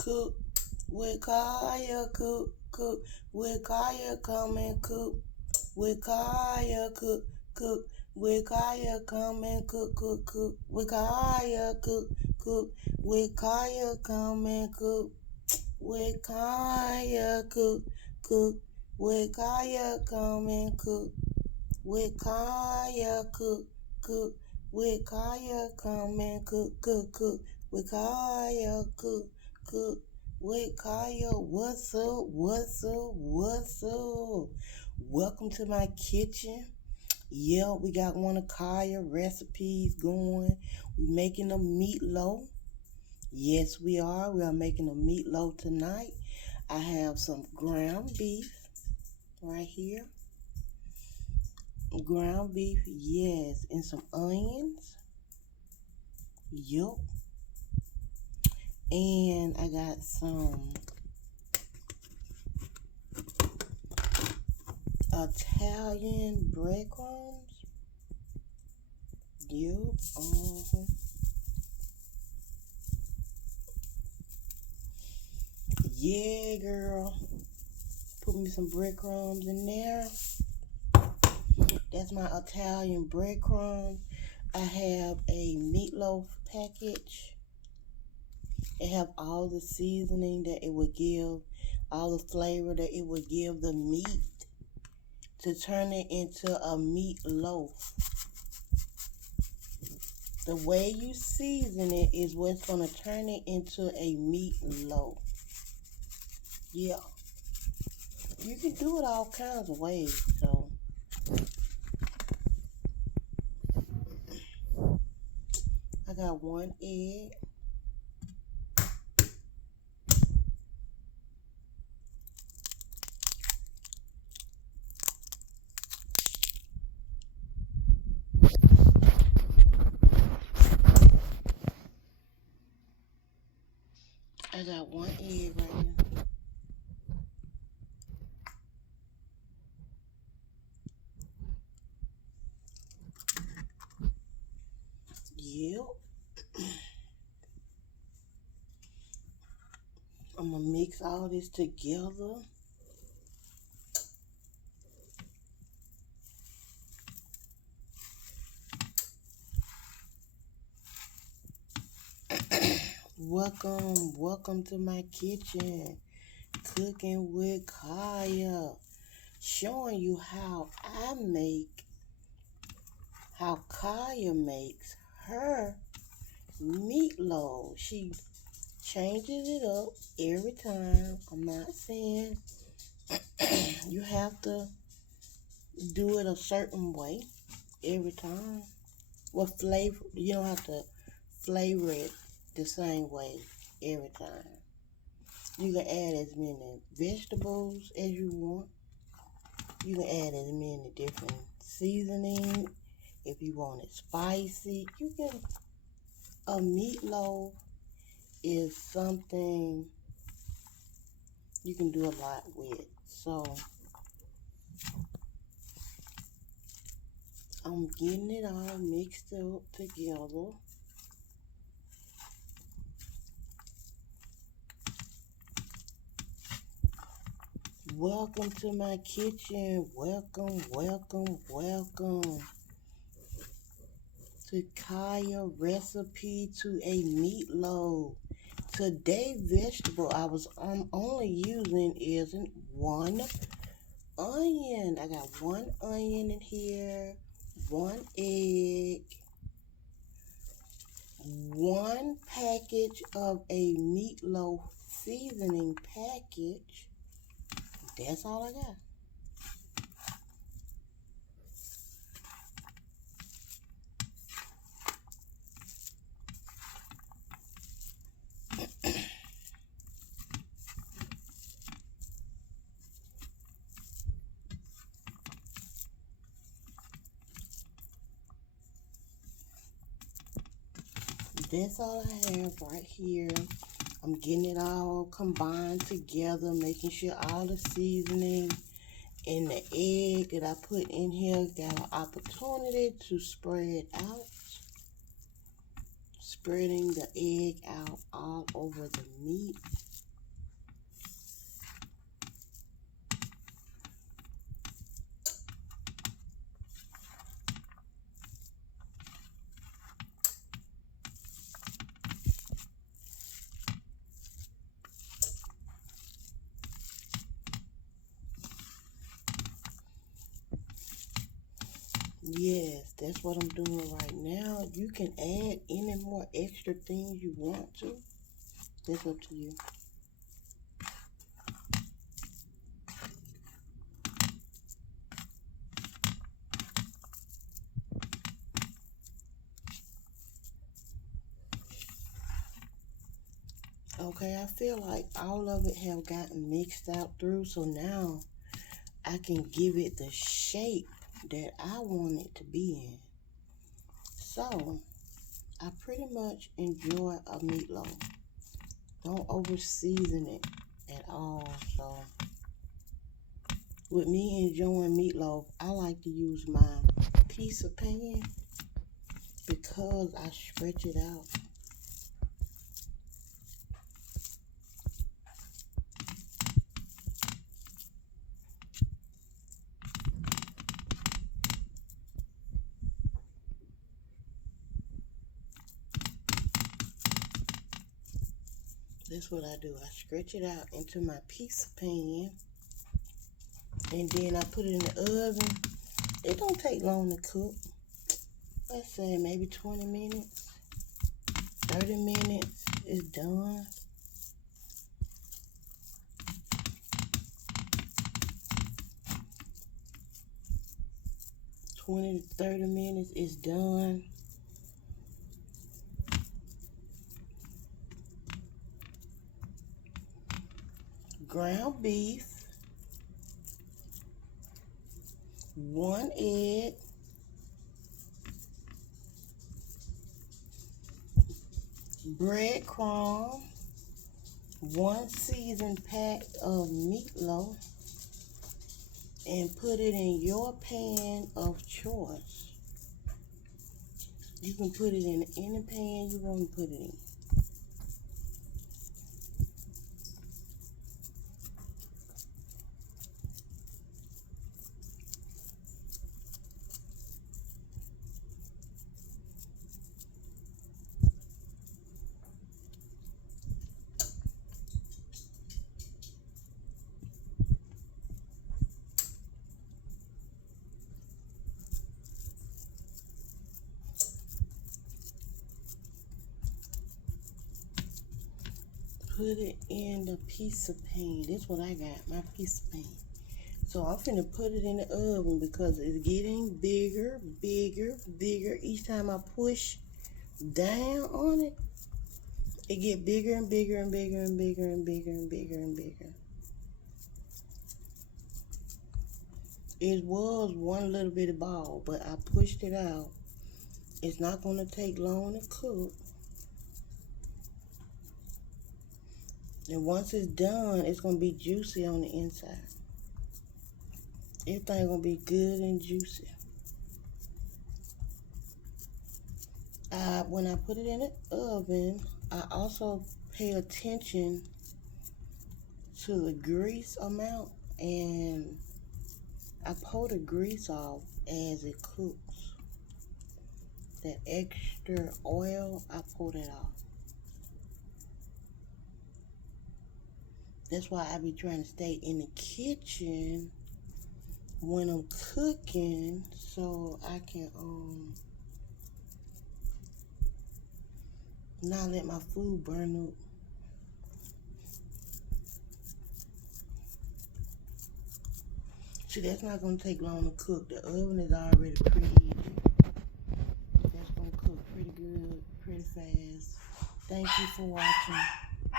cook with Kaya, cook with Kaya, come and cook with Kaya, cook with Kaya, come and cook with Kaya, cook with Kaya, come and cook with Kaya, cook with Kaya, come and cook with Kaya, cook with Kaya, come and cook with Kaya, cook with Kaya. What's up? What's up? What's up? Welcome to my kitchen. Yeah, we got one of Kaya recipes going. We're making a meatloaf. Yes, we are. We are making a meatloaf tonight. I have some ground beef right here. Ground beef, yes, and some onions. Yup. And I got some Italian breadcrumbs. Yup. Yeah, girl. Put me some breadcrumbs in there. That's my Italian breadcrumbs. I have a meatloaf package. It have all the seasoning that it would give, all the flavor that it would give the meat to turn it into a meatloaf. The way you season it is what's going to turn it into a meatloaf. Yeah. You can do it all kinds of ways, so. I got one egg. I got one egg right here. Yep. I'm going to mix all this together. Welcome to my kitchen. Cooking with Kaya. Showing you how Kaya makes her meatloaf. She changes it up every time. I'm not saying you have to do it a certain way every time. What flavor? You don't have to flavor it the same way every time. You can add as many vegetables as you want. You can add as many different seasonings. If you want it spicy, you can. A meatloaf is something you can do a lot with. So I'm getting it all mixed up together. Welcome to my kitchen. Welcome to Kaya recipe to a meatloaf. Today vegetable I'm only using isn't one onion. I got one onion in here, one egg, one package of a meatloaf seasoning package. That's all I got. That's all I have right here. I'm getting it all combined together, making sure all the seasoning and the egg that I put in here got an opportunity to spread out. Spreading the egg out all over the meat. Yes, that's what I'm doing right now. You can add any more extra things you want to. That's up to you. Okay, I feel like all of it have gotten mixed out through, so now I can give it the shape that I want it to be in. So, I pretty much enjoy a meatloaf. Don't over season it at all. So, with me enjoying meatloaf, I like to use my pizza pan because I stretch it out. That's what I do. I stretch it out into my pizza pan, and then I put it in the oven. It don't take long to cook. Let's say maybe 20 minutes, 30 minutes is done. 20 to 30 minutes is done. Ground beef, 1 egg, breadcrumb, 1 seasoned pack of meatloaf, and put it in your pan of choice. You can put it in any pan you want to put it in. Put it in the pizza pan. That's what I got, my pizza pan. So I'm finna put it in the oven because it's getting bigger, bigger, bigger. Each time I push down on it, it get bigger and bigger and bigger and bigger and bigger and bigger and bigger. It was one little bitty ball, but I pushed it out. It's not gonna take long to cook. And once it's done, it's gonna be juicy on the inside. Everything gonna be good and juicy. When I put it in the oven, I also pay attention to the grease amount, and I pour the grease off as it cooks. That extra oil, I pour that off. That's why I be trying to stay in the kitchen when I'm cooking, so I can not let my food burn up. See, that's not gonna take long to cook. The oven is already preheated. That's gonna cook pretty good, pretty fast. Thank you for watching.